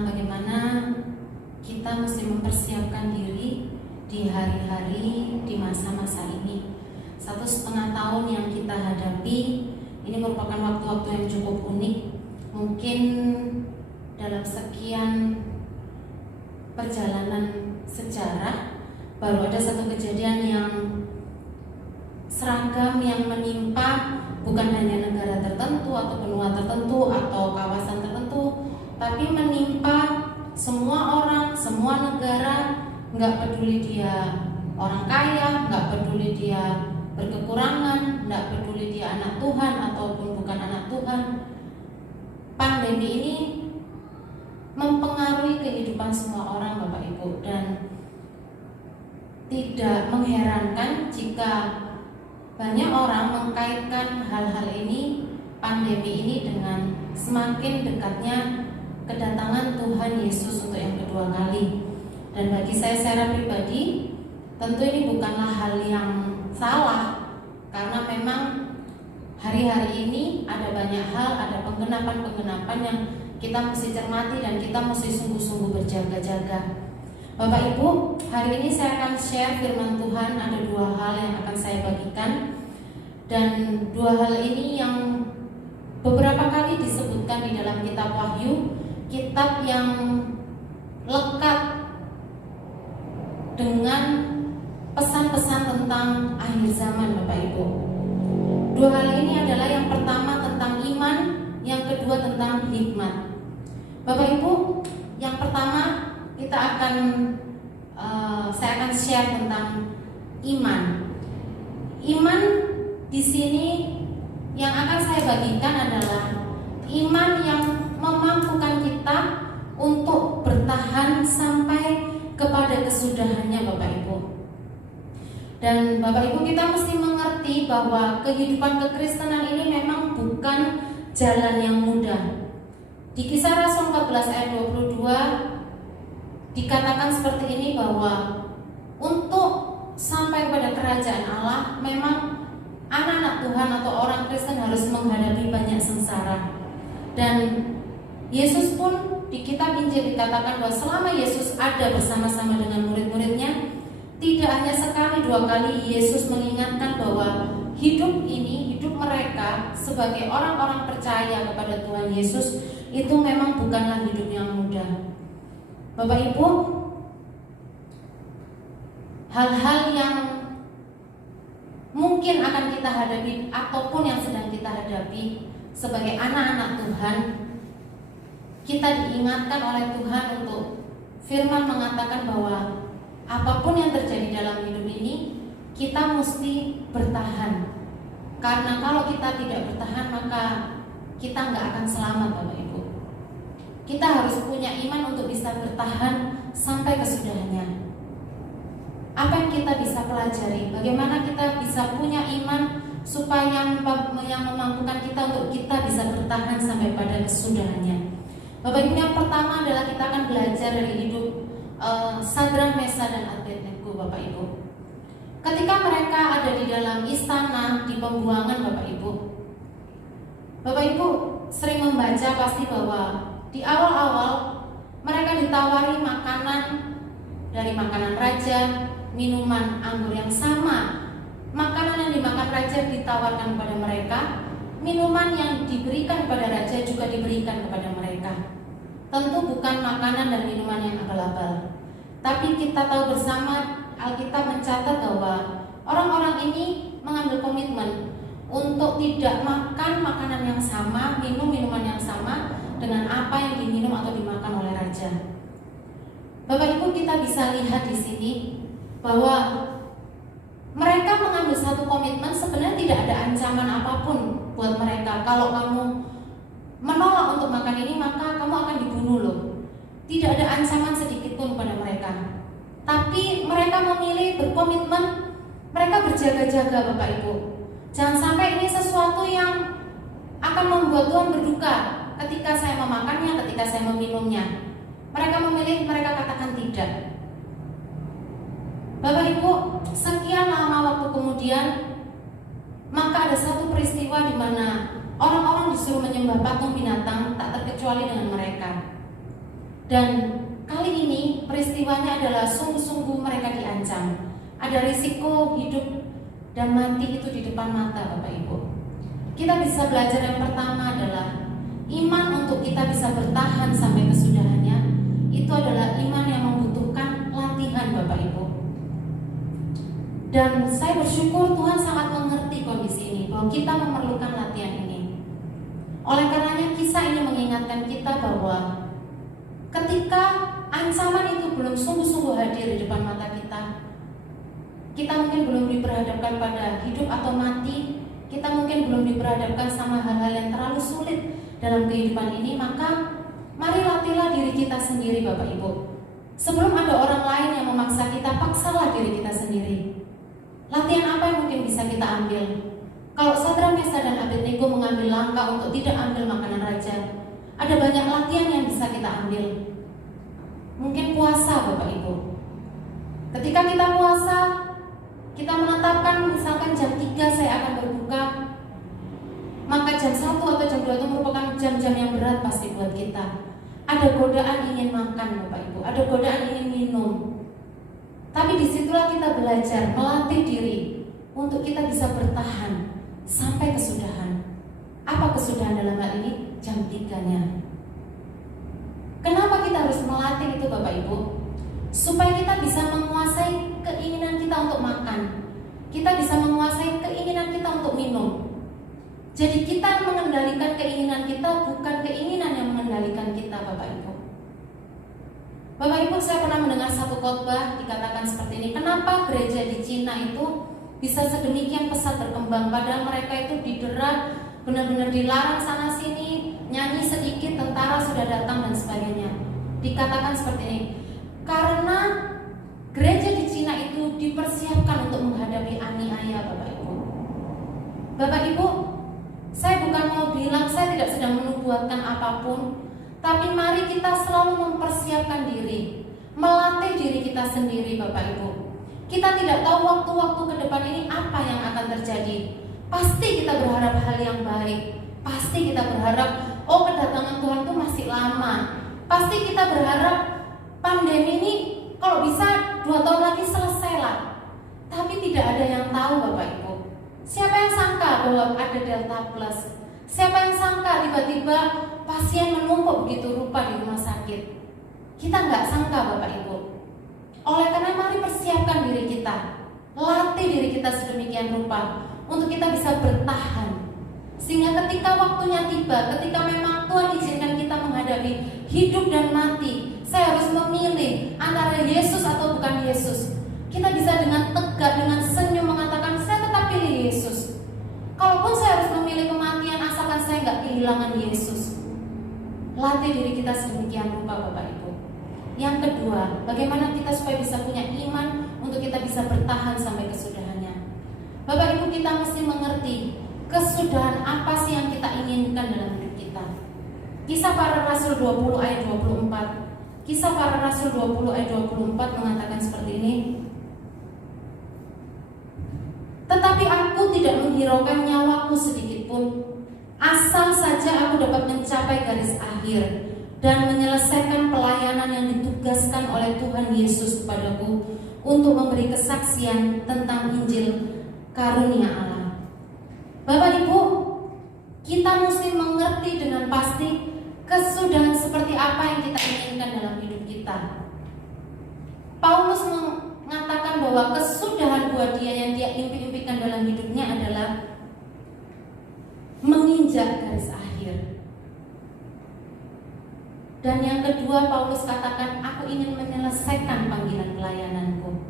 tentang bagaimana kita mesti mempersiapkan diri di hari-hari, di masa-masa ini. 1,5 tahun yang kita hadapi ini merupakan waktu-waktu yang cukup unik. Mungkin dalam sekian perjalanan sejarah baru ada satu kejadian yang seragam yang menimpa bukan hanya negara tertentu atau benua tertentu atau kawasan tertentu, tapi menimpa semua orang, semua negara. Nggak peduli dia orang kaya, nggak peduli dia berkekurangan, nggak peduli dia anak Tuhan ataupun bukan anak Tuhan. Pandemi ini mempengaruhi kehidupan semua orang, Bapak Ibu, dan tidak mengherankan jika banyak orang mengkaitkan hal-hal ini, pandemi ini, dengan semakin dekatnya kedatangan Tuhan Yesus untuk yang kedua kali. Dan bagi saya secara pribadi, tentu ini bukanlah hal yang salah, karena memang hari-hari ini ada banyak hal, ada penggenapan-penggenapan yang kita mesti cermati dan kita mesti sungguh-sungguh berjaga-jaga. Bapak Ibu, hari ini saya akan share firman Tuhan. Ada 2 hal yang akan saya bagikan, dan 2 hal ini yang beberapa kali disebutkan di dalam kitab Wahyu, kitab yang lekat dengan pesan-pesan tentang akhir zaman, Bapak Ibu. 2 hal ini adalah yang pertama tentang iman, yang kedua tentang hikmat. Bapak Ibu, yang pertama saya akan share tentang iman. Iman di sini yang akan saya bagikan adalah iman yang memampukan kita untuk bertahan sampai kepada kesudahannya, Bapak Ibu. Dan Bapak Ibu, kita mesti mengerti bahwa kehidupan kekristenan ini memang bukan jalan yang mudah. Di Kisah Rasul 14 ayat 22 dikatakan seperti ini, bahwa untuk sampai kepada kerajaan Allah memang anak-anak Tuhan atau orang Kristen harus menghadapi banyak sengsara. Dan Yesus pun di kitab Injil dikatakan bahwa selama Yesus ada bersama-sama dengan murid-muridnya, tidak hanya sekali 2 kali Yesus mengingatkan bahwa hidup ini, hidup mereka sebagai orang-orang percaya kepada Tuhan Yesus itu memang bukanlah hidup yang mudah. Bapak Ibu, hal-hal yang mungkin akan kita hadapi ataupun yang sedang kita hadapi sebagai anak-anak Tuhan, kita diingatkan oleh Tuhan untuk firman mengatakan bahwa apapun yang terjadi dalam hidup ini, kita mesti bertahan. Karena kalau kita tidak bertahan, maka kita nggak akan selamat, Bapak Ibu. Kita harus punya iman untuk bisa bertahan sampai kesudahannya. Apa yang kita bisa pelajari? Bagaimana kita bisa punya iman supaya yang memampukan kita untuk kita bisa bertahan sampai pada kesudahannya. Bapak Ibu, yang pertama adalah kita akan belajar dari hidup Sadrak, Mesak, dan Abednego, Bapak Ibu. Ketika mereka ada di dalam istana di pembuangan, Bapak Ibu sering membaca pasti bahwa di awal-awal mereka ditawari makanan dari makanan raja, minuman anggur yang sama. Makanan yang dimakan raja ditawarkan kepada mereka, minuman yang diberikan kepada raja juga diberikan kepada mereka. Tentu bukan makanan dan minuman yang abal-abal. Tapi kita tahu bersama, Alkitab mencatat bahwa orang-orang ini mengambil komitmen untuk tidak makan makanan yang sama, minum minuman yang sama dengan apa yang diminum atau dimakan oleh raja. Bapak Ibu, kita bisa lihat di sini bahwa mereka mengambil satu komitmen. Sebenarnya tidak ada ancaman apapun buat mereka. Kalau kamu menolak untuk makan ini, maka kamu akan dibunuh loh. Tidak ada ancaman sedikit pun pada mereka. Tapi mereka memilih berkomitmen, mereka berjaga-jaga, Bapak Ibu. Jangan sampai ini sesuatu yang akan membuat Tuhan berduka ketika saya memakannya, ketika saya meminumnya. Mereka memilih, mereka katakan tidak. Bapak Ibu, sekian lama waktu kemudian, maka ada satu peristiwa di mana orang-orang disuruh menyembah patung binatang, tak terkecuali dengan mereka. Dan kali ini peristiwanya adalah sungguh-sungguh mereka diancam. Ada risiko hidup dan mati itu di depan mata, Bapak Ibu. Kita bisa belajar yang pertama adalah iman untuk kita bisa bertahan sampai kesudahannya. Itu adalah iman yang membutuhkan latihan, Bapak Ibu. Dan saya bersyukur Tuhan sangat mengerti kondisi ini, bahwa kita memerlukan latihan ini. Oleh karenanya kisah ini mengingatkan kita bahwa ketika ancaman itu belum sungguh-sungguh hadir di depan mata kita mungkin belum diperhadapkan pada hidup atau mati, kita mungkin belum diperhadapkan sama hal-hal yang terlalu sulit dalam kehidupan ini, maka mari latihlah diri kita sendiri, Bapak Ibu. Sebelum ada orang lain yang memaksa kita, paksalah diri kita sendiri. Latihan apa yang mungkin bisa kita ambil? Kalau Sadrak, Mesak, dan Abednego mengambil langkah untuk tidak ambil makanan raja, ada banyak latihan yang bisa kita ambil. Mungkin puasa, Bapak Ibu. Ketika kita puasa, kita menetapkan misalkan jam 3 saya akan berbuka, maka jam 1 atau jam 2 itu merupakan jam-jam yang berat pasti buat kita. Ada godaan ingin makan, Bapak Ibu, ada godaan ingin minum. Tapi disitulah kita belajar melatih diri untuk kita bisa bertahan sampai kesudahan. Apa kesudahan dalam hal ini? Jam 3-nya. Kenapa kita harus melatih itu, Bapak Ibu? Supaya kita bisa menguasai keinginan kita untuk makan, kita bisa menguasai keinginan kita untuk minum. Jadi kita mengendalikan keinginan kita, bukan keinginan yang mengendalikan kita, Bapak Ibu. Bapak Ibu, saya pernah mendengar satu khotbah dikatakan seperti ini. Kenapa gereja di Cina itu bisa sedemikian pesat berkembang, padahal mereka itu didera, benar-benar dilarang sana sini, nyanyi sedikit, tentara sudah datang dan sebagainya. Dikatakan seperti ini, karena gereja di Cina itu dipersiapkan untuk menghadapi aniaya, Bapak Ibu. Bapak Ibu, saya bukan mau bilang, saya tidak sedang menubuatkan apapun, tapi mari kita selalu mempersiapkan diri, melatih diri kita sendiri, Bapak Ibu. Kita tidak tahu waktu-waktu ke depan ini apa yang akan terjadi. Pasti kita berharap hal yang baik. Pasti kita berharap, oh kedatangan Tuhan itu masih lama. Pasti kita berharap pandemi ini kalau bisa 2 tahun lagi selesai lah. Tapi tidak ada yang tahu, Bapak Ibu. Siapa yang sangka bahwa ada Delta Plus? Siapa yang sangka tiba-tiba pasien menumpuk begitu rupa di rumah sakit? Kita nggak sangka, Bapak Ibu. Oleh karena mari persiapkan diri kita, latih diri kita sedemikian rupa untuk kita bisa bertahan. Sehingga ketika waktunya tiba, ketika memang Tuhan izinkan kita menghadapi hidup dan mati, saya harus memilih antara Yesus atau bukan Yesus. Kita bisa dengan tegak, dengan senyum mengatakan, saya tetap pilih Yesus. Kalaupun saya harus memilih kematian, asalkan saya nggak kehilangan Yesus. Latih diri kita sedemikian rupa, Bapak Ibu. Yang kedua, bagaimana kita supaya bisa punya iman untuk kita bisa bertahan sampai kesudahannya. Bapak Ibu, kita mesti mengerti kesudahan apa sih yang kita inginkan dalam hidup kita. Kisah Para Rasul 20 ayat 24. Kisah Para Rasul 20 ayat 24 mengatakan seperti ini. Tetapi aku tidak menghiraukan nyawaku sedikit pun, asal saja aku dapat mencapai garis akhir dan menyelesaikan pelayanan yang ditugaskan oleh Tuhan Yesus kepadaku untuk memberi kesaksian tentang Injil karunia Allah. Bapak Ibu, kita mesti mengerti dengan pasti kesudahan seperti apa yang kita inginkan dalam hidup kita. Paulus mengatakan bahwa kesudahan buat dia yang dia impi-impikan dalam hidupnya adalah menginjak garis akhir. Dan yang kedua, Paulus katakan, aku ingin menyelesaikan panggilan pelayananku.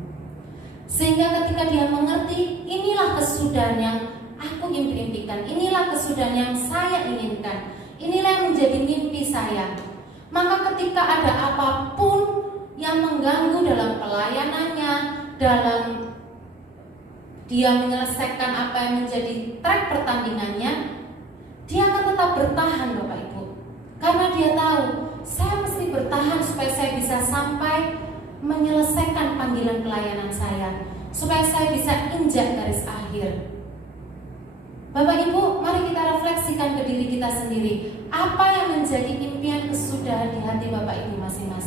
Sehingga ketika dia mengerti, inilah kesudahan yang aku impi-impikan, inilah kesudahan yang saya inginkan, inilah yang menjadi mimpi saya. Maka ketika ada apapun yang mengganggu dalam pelayanannya, dalam dia menyelesaikan apa yang menjadi track pertandingannya, dia akan tetap bertahan, Bapak Ibu. Karena dia tahu, saya mesti bertahan supaya saya bisa sampai menyelesaikan panggilan pelayanan saya, supaya saya bisa injak garis akhir. Bapak Ibu, mari kita refleksikan ke diri kita sendiri. Apa yang menjadi impian kesudahan di hati Bapak Ibu masing-masing?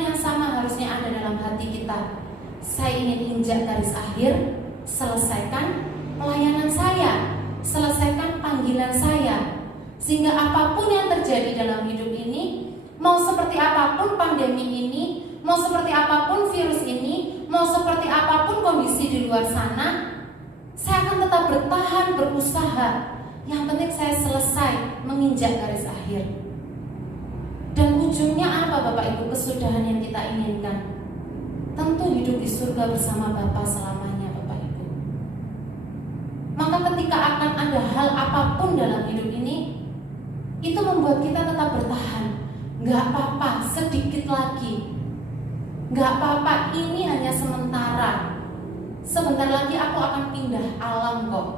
yang sama harusnya ada dalam hati kita. Saya ingin injak garis akhir, selesaikan pelayanan saya, selesaikan panggilan saya, sehingga apapun yang terjadi dalam hidup ini, mau seperti apapun pandemi ini, mau seperti apapun virus ini, mau seperti apapun kondisi di luar sana, saya akan tetap bertahan, berusaha. Yang penting saya selesai menginjak garis akhir. Dan ujungnya apa Bapak Ibu kesudahan yang kita inginkan? Tentu hidup di surga bersama Bapa selamanya Bapak Ibu. Maka ketika akan ada hal apapun dalam hidup ini, itu membuat kita tetap bertahan. Gak apa-apa, sedikit lagi. Gak apa-apa, ini hanya sementara. Sebentar lagi aku akan pindah alam kok.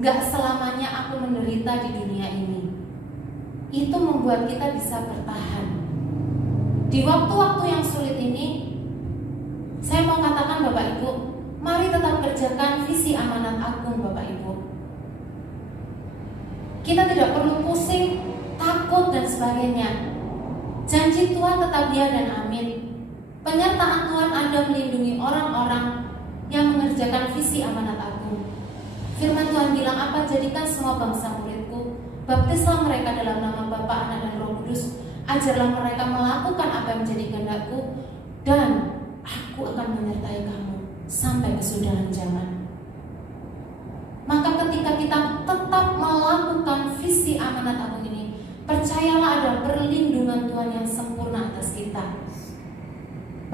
Gak selamanya aku menderita di dunia ini. Itu membuat kita bisa bertahan. Di waktu-waktu yang sulit ini, saya mau katakan Bapak Ibu, mari tetap kerjakan visi amanat agung Bapak Ibu. Kita tidak perlu pusing, takut dan sebagainya. Janji Tuhan tetap ya dan amin. Penyertaan Tuhan ada melindungi orang-orang yang mengerjakan visi amanat agung. Firman Tuhan bilang apa? Jadikan semua bangsa muridku, baptislah mereka dalam nama Bapa, Anak dan Roh Kudus. Ajarlah mereka melakukan apa yang menjadi kehendakku, dan aku akan menyertai kamu sampai kesudahan zaman. Maka ketika kita tetap melakukan visi amanat agung ini, percayalah ada perlindungan Tuhan yang sempurna atas kita.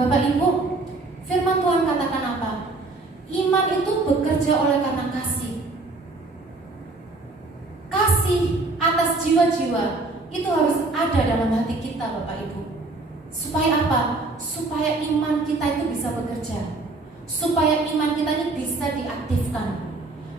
Bapak Ibu, firman Tuhan katakan apa? Iman itu bekerja oleh karena kasih. Kasih atas jiwa-jiwa itu harus ada dalam hati kita Bapak Ibu. Supaya apa? Supaya iman kita itu bisa bekerja, supaya iman kita ini bisa diaktifkan.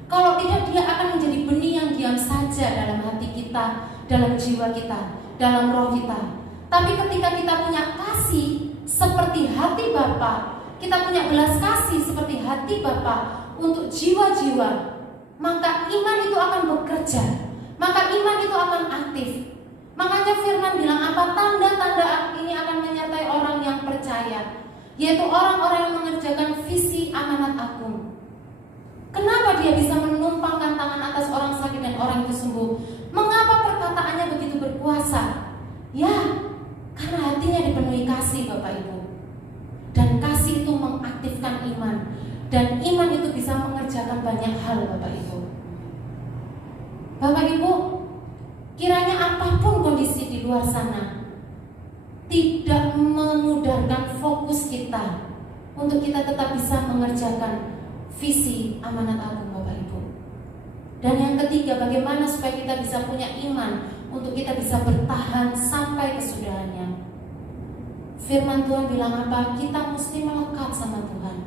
Kalau tidak, dia akan menjadi benih yang diam saja dalam hati kita, dalam jiwa kita, dalam roh kita. Tapi ketika kita punya kasih seperti hati Bapa, kita punya belas kasih seperti hati Bapa untuk jiwa-jiwa, maka iman itu akan bekerja, maka iman itu akan aktif. Makanya firman bilang apa? Tanda-tanda ini akan menyertai orang yang percaya, yaitu orang-orang yang mengerjakan visi amanat agung. Kenapa dia bisa menumpangkan tangan atas orang sakit dan orang itu sembuh? Mengapa perkataannya begitu berkuasa? Ya, karena hatinya dipenuhi kasih Bapak Ibu. Dan kasih itu mengaktifkan iman, dan iman itu bisa mengerjakan banyak hal Bapak Ibu. Bapak Ibu, kiranya apapun kondisi di luar sana tidak memudarkan fokus kita untuk kita tetap bisa mengerjakan visi amanat agung Bapak Ibu. Dan yang ketiga, bagaimana supaya kita bisa punya iman untuk kita bisa bertahan sampai kesudahannya. Firman Tuhan bilang apa? Kita mesti melekat sama Tuhan.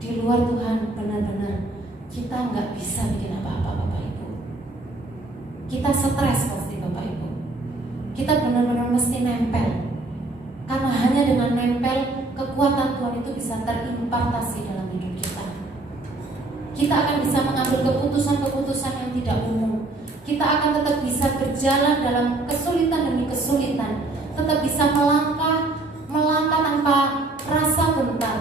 Di luar Tuhan benar-benar kita nggak bisa bikin apa-apa Bapak Ibu. Kita stres pasti Bapak Ibu. Kita benar-benar mesti nempel. Karena hanya dengan nempel, kekuatan Tuhan itu bisa terimpartasi dalam hidup kita. Kita akan bisa mengambil keputusan-keputusan yang tidak umum. Kita akan tetap bisa berjalan dalam kesulitan demi kesulitan, tetap bisa melangkah tanpa rasa gentar,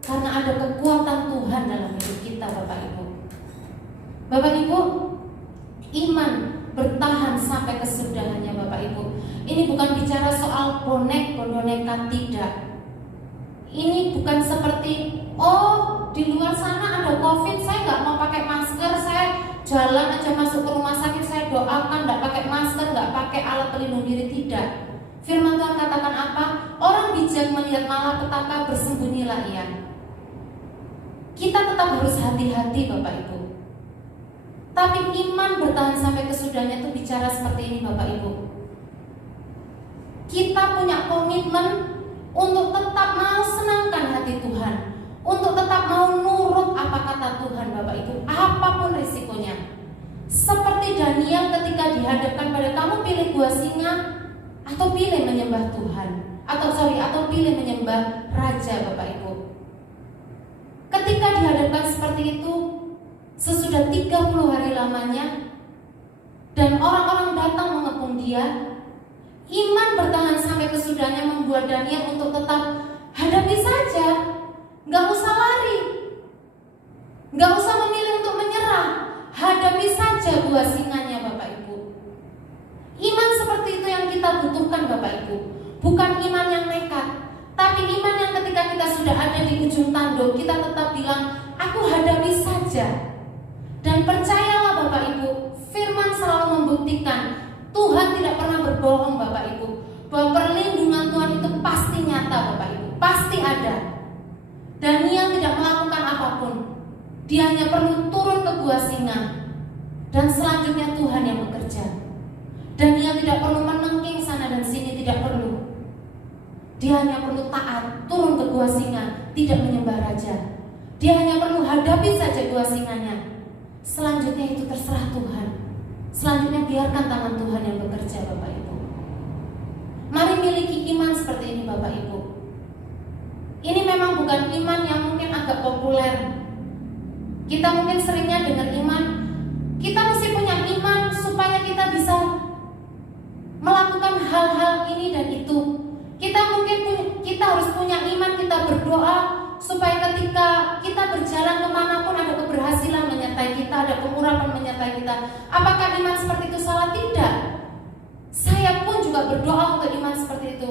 karena ada kekuatan Tuhan dalam hidup kita Bapak Ibu. Bapak Ibu, iman bertahan sampai kesudahannya Bapak Ibu. Ini bukan bicara soal boneka tidak. Ini bukan seperti, oh di luar sana ada COVID, saya nggak mau pakai masker, saya jalan aja masuk ke rumah sakit, saya doakan nggak pakai masker, nggak pakai alat pelindung diri. Tidak. Firman Tuhan katakan apa? Orang bijak melihat malapetaka, bersembunyilah ia. Kita tetap harus hati-hati Bapak Ibu. Tapi iman bertahan sampai kesudahannya itu bicara seperti ini Bapak Ibu. Kita punya komitmen untuk tetap mau senangkan hati Tuhan, untuk tetap mau nurut apa kata Tuhan Bapak Ibu, apapun risikonya. Seperti Daniel ketika dihadapkan pada kamu pilih buah singa atau pilih menyembah Tuhan, atau pilih menyembah Raja Bapak Ibu. Ketika dihadapkan seperti itu, sesudah 30 hari lamanya, dan orang-orang datang mengepung dia, iman bertahan sampai sampai kesudahannya membuat Daniel untuk tetap hadapi saja, nggak usah lari, nggak usah memilih untuk menyerah, hadapi saja gua singanya, Bapak Ibu. Iman seperti itu yang kita butuhkan, Bapak Ibu. Bukan iman yang nekat, tapi iman yang ketika kita sudah ada di ujung tanduk, kita tetap bilang, aku hadapi saja. Dan percayalah Bapak Ibu, firman selalu membuktikan Tuhan tidak pernah berbohong, Bapak Ibu, bahwa perlindungan Tuhan itu pasti nyata, Bapak Ibu, pasti ada. Daniel tidak melakukan apapun, dia hanya perlu turun ke gua singa, dan selanjutnya Tuhan yang bekerja. Daniel tidak perlu menengking sana dan sini, tidak perlu. Dia hanya perlu taat, turun ke gua singa, tidak menyembah raja. Dia hanya perlu hadapi saja gua singanya. Selanjutnya itu terserah Tuhan. Selanjutnya biarkan tangan Tuhan yang bekerja, Bapak Ibu. Mari miliki iman seperti ini, Bapak Ibu. Ini memang bukan iman yang mungkin agak populer. Kita mungkin seringnya dengar iman, kita mesti punya iman supaya kita bisa melakukan hal-hal ini dan itu. Kita harus punya iman, kita berdoa supaya ketika kita berjalan kemanapun ada keberhasilan menyertai kita, ada pengurapan menyertai kita. Apakah iman seperti itu salah? Tidak. Saya pun juga berdoa untuk iman seperti itu.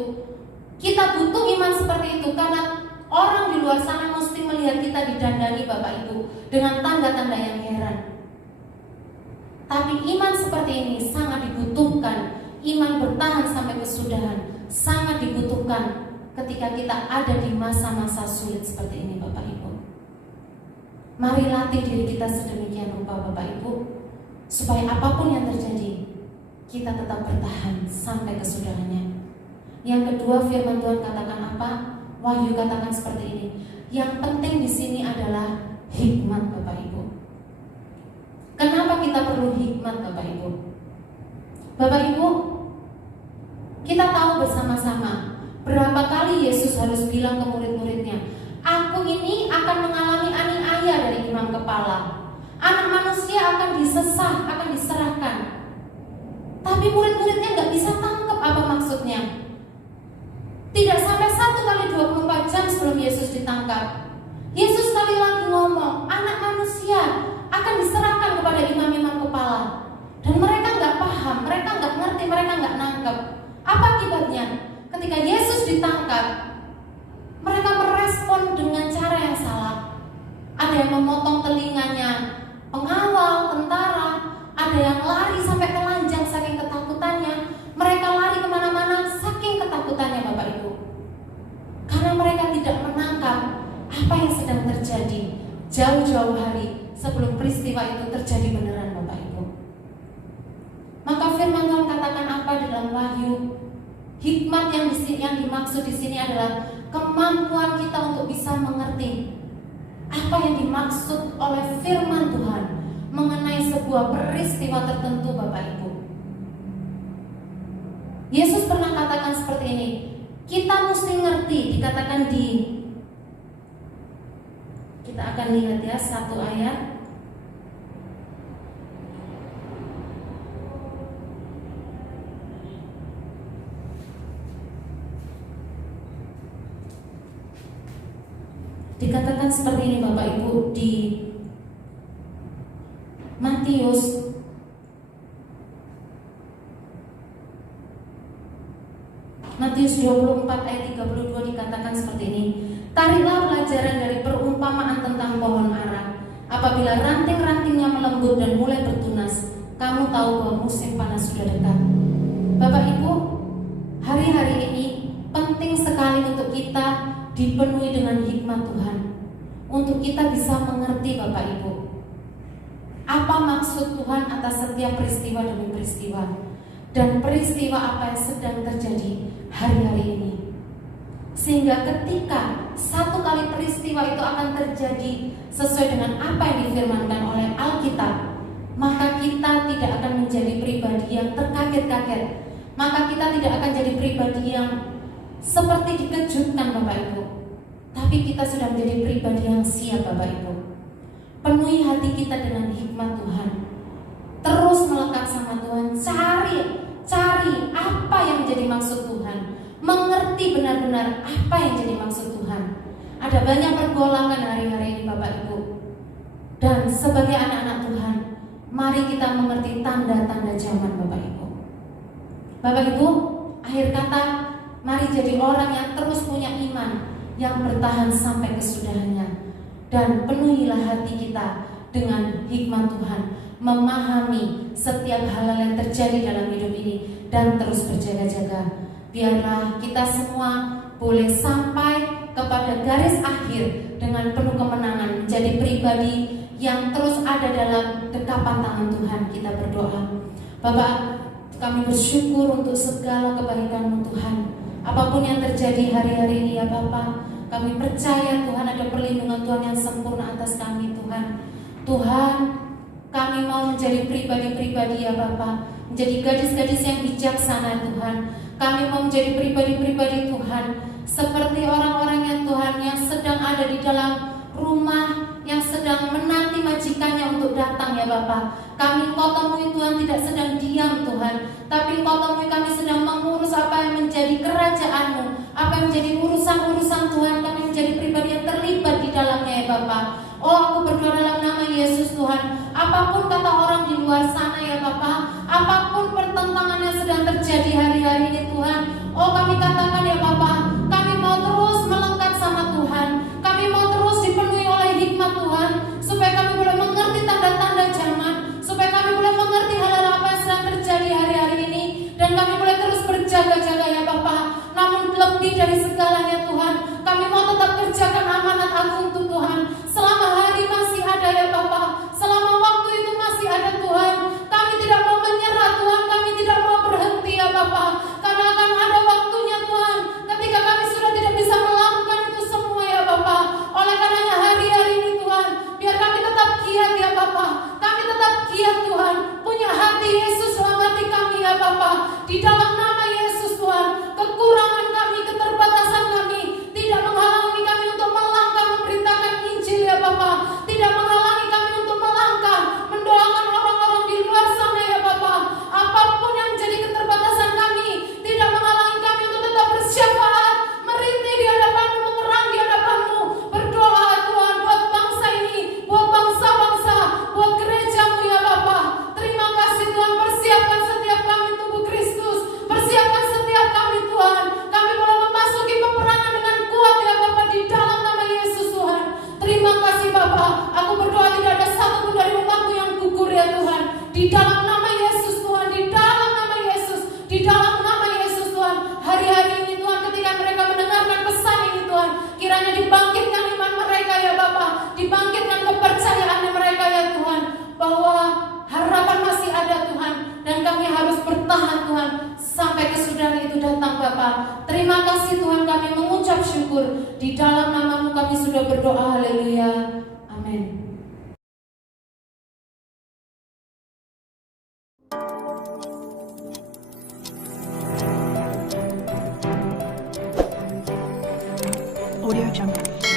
Kita butuh iman seperti itu karena orang di luar sana mesti melihat kita didandani, Bapak Ibu, dengan tanda-tanda yang heran. Tapi iman seperti ini sangat dibutuhkan. Iman bertahan sampai kesudahan sangat dibutuhkan ketika kita ada di masa-masa sulit seperti ini, Bapak Ibu. Mari latih diri kita sedemikian rupa, Bapak Ibu, supaya apapun yang terjadi kita tetap bertahan sampai kesudahannya. Yang kedua, firman Tuhan katakan apa? Wahyu katakan seperti ini. Yang penting di sini adalah hikmat, Bapak Ibu. Kenapa kita perlu hikmat, Bapak Ibu? Bapak Ibu, kita tahu bersama-sama berapa kali Yesus harus bilang ke murid-muridnya, aku ini akan mengalami aniaya dari imam kepala. Anak manusia akan disesah, akan diserahkan. Tapi murid-muridnya gak bisa tangkap apa maksudnya. Tidak sampai 1 kali 24 jam sebelum Yesus ditangkap, Yesus sekali lagi ngomong, anak manusia akan diserahkan kepada imam-imam kepala. Dan mereka gak paham, mereka gak ngerti, mereka gak nangkep. Apa akibatnya? Ketika Yesus ditangkap, mereka merespon dengan cara yang salah. Ada yang memotong telinganya pengawal, tentara. Ada yang lari sampai telanjang saking ketakutannya. Mereka lari kemana-mana saking ketakutannya, Bapak Ibu. Karena mereka tidak menangkap apa yang sedang terjadi jauh-jauh hari sebelum peristiwa itu terjadi beneran, Bapak Ibu. Maka firman Tuhan katakan apa di dalam Wahyu? Hikmat yang dimaksud di sini adalah kemampuan kita untuk bisa mengerti apa yang dimaksud oleh firman Tuhan mengenai sebuah peristiwa tertentu, Bapak Ibu. Yesus pernah katakan seperti ini, kita mesti ngerti, dikatakan kita akan lihat ya satu ayat. Dikatakan seperti ini, Bapak Ibu, di Matius Matius 24 ayat 32 dikatakan seperti ini. Tariklah pelajaran dari perumpamaan tentang pohon ara. Apabila ranting-rantingnya melembut dan mulai bertunas, kamu tahu bahwa musim panas sudah dekat. Bapak Ibu, hari-hari ini penting sekali untuk kita dipenuhi dengan hikmat Tuhan, untuk kita bisa mengerti, Bapak Ibu, apa maksud Tuhan atas setiap peristiwa demi peristiwa, dan peristiwa apa yang sedang terjadi hari-hari ini. Sehingga ketika 1 kali peristiwa itu akan terjadi sesuai dengan apa yang difirmankan oleh Alkitab, maka kita tidak akan menjadi pribadi yang terkaget-kaget. Maka kita tidak akan jadi pribadi yang seperti dikejutkan, Bapak Ibu. Tapi kita sudah menjadi pribadi yang siap, Bapak Ibu. Penuhi hati kita dengan hikmat Tuhan. Terus melekat sama Tuhan. Cari apa yang menjadi maksud Tuhan. mengerti benar-benar apa yang jadi maksud Tuhan. Ada banyak pergolakan hari-hari ini Bapak Ibu. Dan sebagai anak-anak Tuhan, mari kita mengerti tanda-tanda zaman Bapak Ibu. Bapak Ibu, akhir kata, mari jadi orang yang terus punya iman, yang bertahan sampai kesudahannya. Dan penuhilah hati kita dengan hikmat Tuhan, memahami setiap hal yang terjadi dalam hidup ini, dan terus berjaga-jaga. Biarlah kita semua boleh sampai kepada garis akhir dengan penuh kemenangan, menjadi pribadi yang terus ada dalam dekapan tangan Tuhan. Kita berdoa. Bapak, kami bersyukur untuk segala kebaikan-Mu Tuhan. Apapun yang terjadi hari-hari ini ya Bapak, kami percaya Tuhan ada perlindungan Tuhan yang sempurna atas kami Tuhan. Tuhan, kami mau menjadi pribadi-pribadi ya Bapak, menjadi gadis-gadis yang bijaksana Tuhan. Kami mau menjadi pribadi-pribadi Tuhan, seperti orang-orang yang Tuhan yang sedang ada di dalam rumah, yang sedang menanti majikannya untuk datang ya Bapak. Kami Engkau temui Tuhan tidak sedang diam Tuhan, tapi Engkau temui kami sedang mengurus apa yang menjadi kerajaan-Mu, apa yang menjadi urusan-urusan Tuhan. Kami menjadi pribadi yang terlibat di dalamnya ya Bapak. Oh, aku berdoa dalam nama Yesus Tuhan, apapun kata orang di luar sana ya Bapak, apapun pertentangan yang sedang terjadi hari-hari ini Tuhan, oh kami katakan ya Bapak, kami mau terus melekat sama Tuhan. Kami mau terus dipenuhi oleh hikmat Tuhan, supaya kami boleh mengerti tanda-tanda zaman, supaya kami boleh mengerti hal-hal apa yang sedang terjadi hari-hari ini, dan kami boleh terus berjaga-jaga ya Bapak. Namun lebih dari segalanya Tuhan, kami mau tetap kerjakan amanat agung untuk Tuhan. Selama hari masih ada ya Bapak, selama waktu itu masih ada Tuhan, kami tidak mau menyerah Tuhan, kami tidak mau berhenti ya Bapak, karena akan ada waktunya Tuhan, ketika kami sudah tidak bisa melakukan itu semua ya Bapak. Oleh karenanya hari-hari ini Tuhan, biar kami tetap giat ya Bapak, kami tetap giat Tuhan, punya hati Yesus dalam hati kami ya Bapak. Di dalam nama Yesus Tuhan, kekurangan kami, keterbatasan kami tidak menghalangi kami untuk melangkah memberitakan Injil ya Bapak, tidak menghalangi kami untuk melangkah mendoakan orang-orang di luar sana ya Bapak. Apapun yang menjadi keterbatasan kami tidak menghalangi kami untuk tetap bersyafaat, merintih di hadapan-Mu, mengerang di hadapan-Mu, berdoa Tuhan buat bangsa ini, buat bangsa-bangsa, buat gereja-Mu ya Bapak. Terima kasih Tuhan, persiapkan setiap kami tubuh Kristus, persiapkan setiap kami Tuhan. Kami boleh memasuki peperangan dengan kuat ya Bapak di dalam nama Yesus Tuhan. Terima kasih Bapak. Aku berdoa tidak ada satupun dari umat-Mu yang gugur ya Tuhan. Di dalam nama Yesus Tuhan, di dalam nama Yesus, di dalam nama Yesus Tuhan. Hari-hari ini Tuhan, ketika mereka mendengarkan pesan ini Tuhan, kiranya dibangkitkan iman mereka ya Bapak, dibangkitkan kepercayaan mereka ya Tuhan, bahwa harapan masih ada Tuhan, dan kami harus bertahan Tuhan sampai kesudahan itu datang Bapak. Terima kasih Tuhan, kami mengucap syukur. Di dalam nama-Mu kami sudah berdoa, haleluya, amin. Audio Jungle.